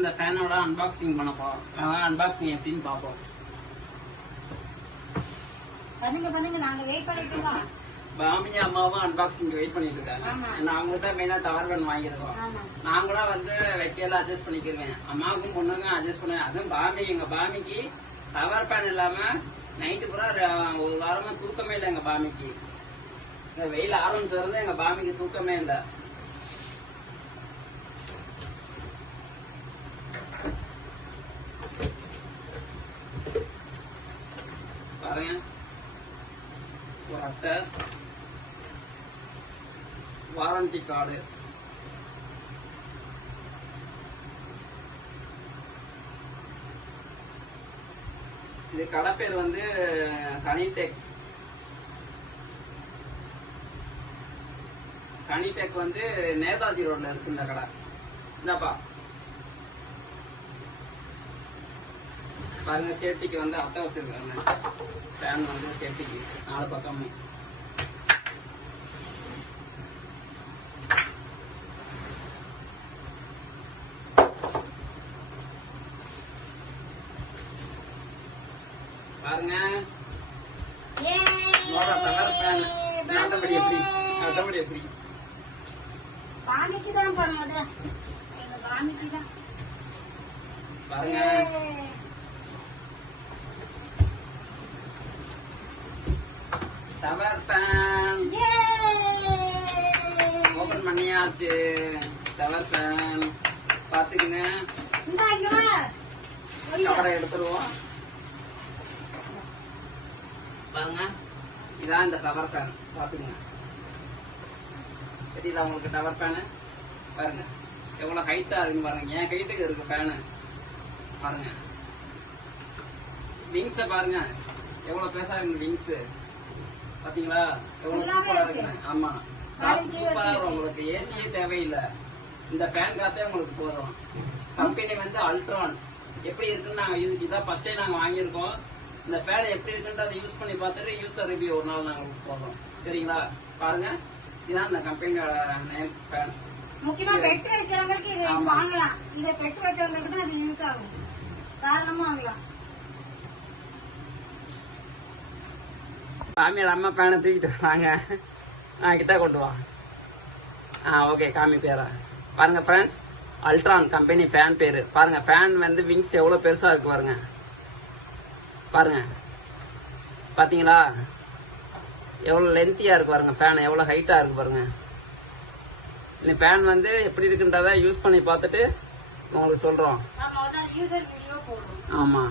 இந்த ஃபேனோட அன்பாக்சிங் பண்ண போறோம். அன்பாக்சிங் எப்படின்னு பார்ப்போம். பண்ணுங்க நாங்க வெயிட் பண்ணிட்டு இருக்கோம். பாமி அம்மாவும் அன்பாக்சிங் வெயிட் பண்ணிட்டு இருக்காங்க. நாங்க தான் மெயினா டவர் ஃபேன் வாங்கியிருக்கோம். நாங்களும் வந்து வைக்கல அட்ஜஸ்ட் பண்ணிக்கிறேன். அம்மாவுக்கும் பொண்ணுங்க அட்ஜஸ்ட் பண்ண. அதுவும் பாமி எங்க பாமிக்கு டவர் ஃபேன் இல்லாம நைட்டு பூரா ஒரு வாரமா தூக்கமே இல்லை. எங்க பாமிக்கு வெயில் ஆரம்பிச்சிருந்து எங்க பாமிக்கு தூக்கமே இல்லை. பாருங்க, ஒரு அட்டை, வாரண்டி கார்டு, இது கடை பேர் வந்து கனிடெக். கனிடெக் வந்து நேதாஜி ரோட்ல இருக்கு இந்த கடை. இந்தாப்பா பாருங்க, சேஃப்டிக்கு வந்து அட்டை வச்சிருக்காங்க. ஃபேன் வந்து சேஃப்டிக்கு 4 பக்கமும். பாருங்க, அட்டப்படி எப்படி பாமிக்கு தான் பண்ணுது. எங்க பாமிக்கு தான் பாருங்க. டவர் ஃபேன் ஓபன் பண்ணியாச்சு. டவர் ஃபேன் பாத்துக்குங்க. கவரை எடுத்துருவோம். பாருங்க, இதான் இந்த டவர் ஃபேன். பாத்துக்குங்க, சரிதா உங்களுக்கு டவர் ஃபேனு? பாருங்க எவ்வளவு ஹைட்டா இருக்குன்னு பாருங்க. என் ஹைட்டுக்கு இருக்கு ஃபேனு. பாருங்க விங்ஸ பாருங்க, எவ்வளவு பெருசா இருக்கு விங்ஸ். பாத்தீங்களா எவ்வளவு சூப்பரா இருக்குன்னு? ஆமா, சூப்பரா இருக்கும். உங்களுக்கு ஏசியே தேவையில்லை. இந்த ஃபேன் காத்தே உங்களுக்கு போதும். கம்பெனி வந்து அல்ட்ரான். எப்படி இருக்குன்னு நாங்க இதான் ஃபர்ஸ்ட் டைம் நாங்க வாங்கியிருக்கோம். இந்த ஃபேன் எப்படி இருக்குன்றதை யூஸ் பண்ணி பார்த்துட்டு யூசர் ரிவ்யூ ஒரு நாள் நாங்க போடுறோம். சரிங்களா? பாருங்க, இதுதான் இந்த கம்பெனியோட நேம் ஃபேன். முக்கியமா பெட் வைக்கிறவங்களுக்கு இது வாங்கலாம். இதை பெட் வைக்கிறவங்களுக்கு தான் இது யூஸ் ஆகும். தாராளமா வாங்கலாம். சாமியோட அம்மா ஃபேனை தூக்கிட்டு வராங்க. கிட்ட கொண்டு வா. ஓகே, காமி பேரா. பாருங்க ஃப்ரெண்ட்ஸ், அல்ட்ரான் கம்பெனி ஃபேன் பேரு. பாருங்க ஃபேன் வந்து விங்ஸ் எவ்வளவு பெருசா இருக்கு பாருங்க. பாருங்க பாத்தீங்களா எவ்வளவு லென்த்தியா இருக்கு பாருங்க. ஃபேன் எவ்வளவு ஹைட்டா இருக்கு பாருங்க. இந்த ஃபேன் வந்து எப்படி இருக்குன்றத யூஸ் பண்ணி பார்த்துட்டு உங்களுக்கு சொல்றோம். ஆமா,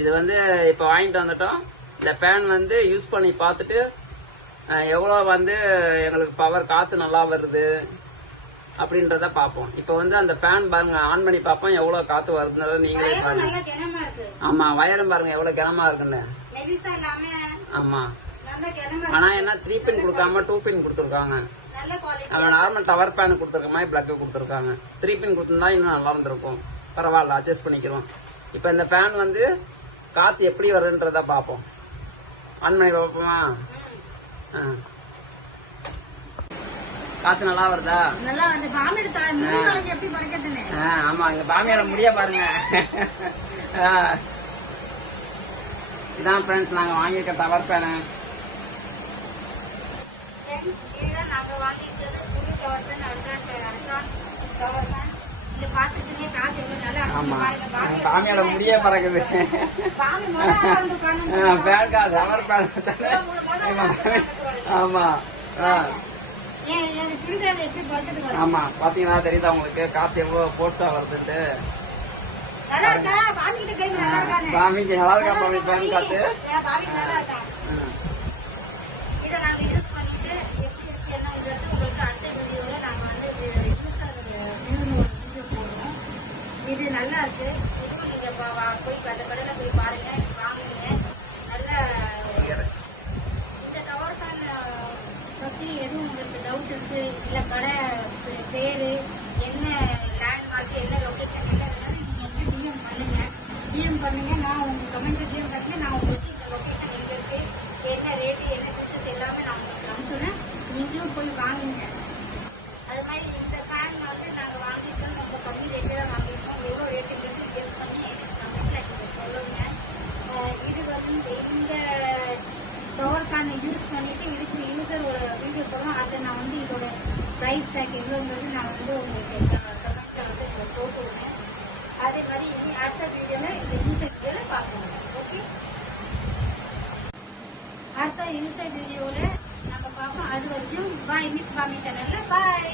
இது வந்து இப்ப வாங்கிட்டு வந்துட்டோம். இந்த ஃபேன் வந்து யூஸ் பண்ணி பார்த்துட்டு எவ்வளவு வந்து எங்களுக்கு பவர் காத்து நல்லா வருது அப்படின்றத பார்ப்போம். இப்ப வந்து அந்த ஃபேன் பாருங்க, ஆன் பண்ணி பார்ப்போம் எவ்வளவு காத்து வருதுன்றத நீங்களே பாருங்க. ஆமா, வயரும் பாருங்க எவ்வளவு கனமா இருக்குன்னு. ஆமா, ஆனா என்ன 3 பின் கொடுக்காம 2 பின் கொடுத்துருக்காங்க. நார்மல் டவர் ஃபேன் கொடுத்துருக்க மாதிரி பிளக் கொடுத்துருக்காங்க. 3 பின் கொடுத்துருந்தா இன்னும் நல்லா இருந்திருக்கும். பரவாயில்ல, அட்ஜஸ்ட் பண்ணிக்கிறோம். இப்ப இந்த ஃபேன் வந்து காத்து எப்படி வருன்றத பார்ப்போம். ஆன் பண்ணி பார்ப்போமா? காத்து நல்லா வருதா? நல்லா வருது. ஆமா, இங்க பாமியோட முடிய பாருங்க. இதான் ஃப்ரெண்ட்ஸ் நாங்க வாங்கியிருக்க டவர் ஃபேனு. ஆமா, பாமியோட முடிய பறக்குது. ஃபேன் காது டவர் ஃபேன். ஆமா ஆமா, பாத்தீங்கன்னா தெரியுதா உங்களுக்கு காத்து எவ்வளவு போர்ஸா வருதுன்ட்டு. பாமிக்கு நல்லா இருக்கா பாமி ஃபேன் காத்து? இது நல்லா இருக்கு. இதுவும் நீங்க போய் அந்த கடையில போய் பாருங்க, வாங்குங்க. நல்ல இந்த டவர் ஃபேன் பத்தி எதுவும் உங்களுக்கு டவுட் இருக்கு, இல்ல கடை பேரு என்ன, லேண்ட்மார்க் என்ன லொகேஷன், என்ன நீங்க வந்து டிஎம் பண்ணுங்க. டிஎம் பண்ணுங்க, நான் உங்க கமெண்ட் டிஎம் பண்ணுங்க. நான் உங்களுக்கு இந்த லொகேஷன் எங்க இருக்கு, என்ன ரேட்டு, என்ன பிக்சர்ஸ் எல்லாமே நான் உங்களுக்கு அனுப்புறேன். நீங்களும் போய் வாங்குங்க. அது மாதிரி இந்த ஃபேன் வந்து நாங்க வாங்கிட்டோம், ரொம்ப கம்மி ரேட்டு தான் வாங்கிட்டோம். எவ்வளோ ப்ரைஸ் டேக் எவ்வளோங்கிறது நான் வந்து உங்களுக்கு கமெண்ட்ல வந்து உங்களுக்கு போட்டு விடுறேன். அதே மாதிரி இனி அடுத்த வீடியோவில் இந்த யூசர் வீடியோவில் பார்க்கணும். ஓகே, அடுத்த யூசர் வீடியோவில் நம்ம பார்ப்போம். அது வரைக்கும் பாய் மிஸ் பாமி சேனலில் பாய்.